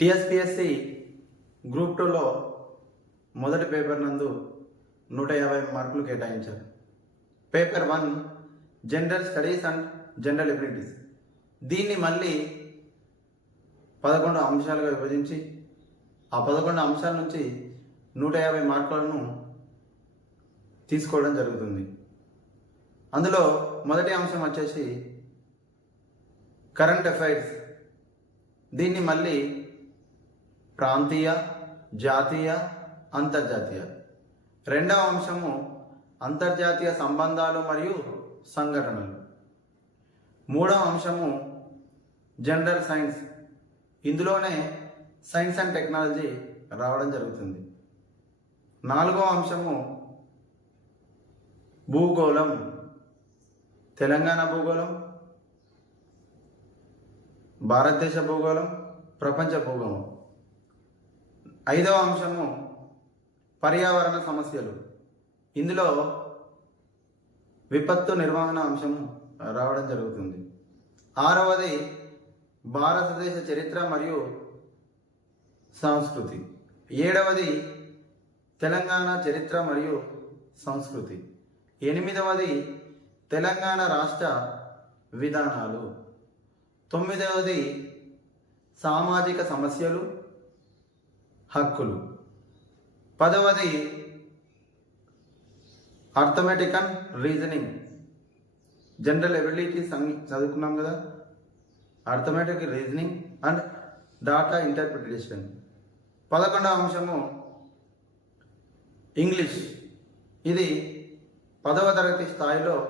TSPSC group టూలో మొదటి paper నందు నూట యాభై మార్కులు కేటాయించారు. Paper one general studies and general abilities. దీన్ని మళ్ళీ పదకొండు అంశాలుగా విభజించి ఆ పదకొండు అంశాల నుంచి నూట యాభై మార్కులను తీసుకోవడం జరుగుతుంది. అందులో మొదటి అంశం వచ్చేసి కరెంట్ అఫైర్స్. దీన్ని మళ్ళీ ప్రాంతీయ జాతీయ అంతర్జాతీయ. రెండవ అంశము అంతర్జాతీయ సంబంధాలు మరియు సంఘటనలు. మూడవ అంశము జనరల్ సైన్స్ ఇందులోనే సైన్స్ అండ్ టెక్నాలజీ రావడం జరుగుతుంది. నాలుగవ అంశము భూగోళం. తెలంగాణ భూగోళం భారతదేశ భూగోళం ప్రపంచ భూగోళం. ఐదవ అంశము పర్యావరణ సమస్యలు. ఇందులో విపత్తు నిర్వహణ అంశము రావడం జరుగుతుంది. ఆరవది భారతదేశ చరిత్ర మరియు సంస్కృతి. ఏడవది తెలంగాణ చరిత్ర మరియు సంస్కృతి. ఎనిమిదవది తెలంగాణ రాష్ట్ర విధానాలు. తొమ్మిదవది సామాజిక సమస్యలు. హక్కులు. పదవది arithmetic and reasoning general abilities అన్ని చదువుకున్నాం కదా? Arithmetic reasoning and data interpretation పదకొండవ అంశము ఇంగ్లీష్ ఇది పదవ తరగతి స్థాయిలో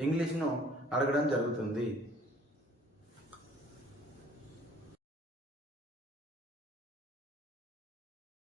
ఇంగ్లీష్ను అడగడం జరుగుతుంది.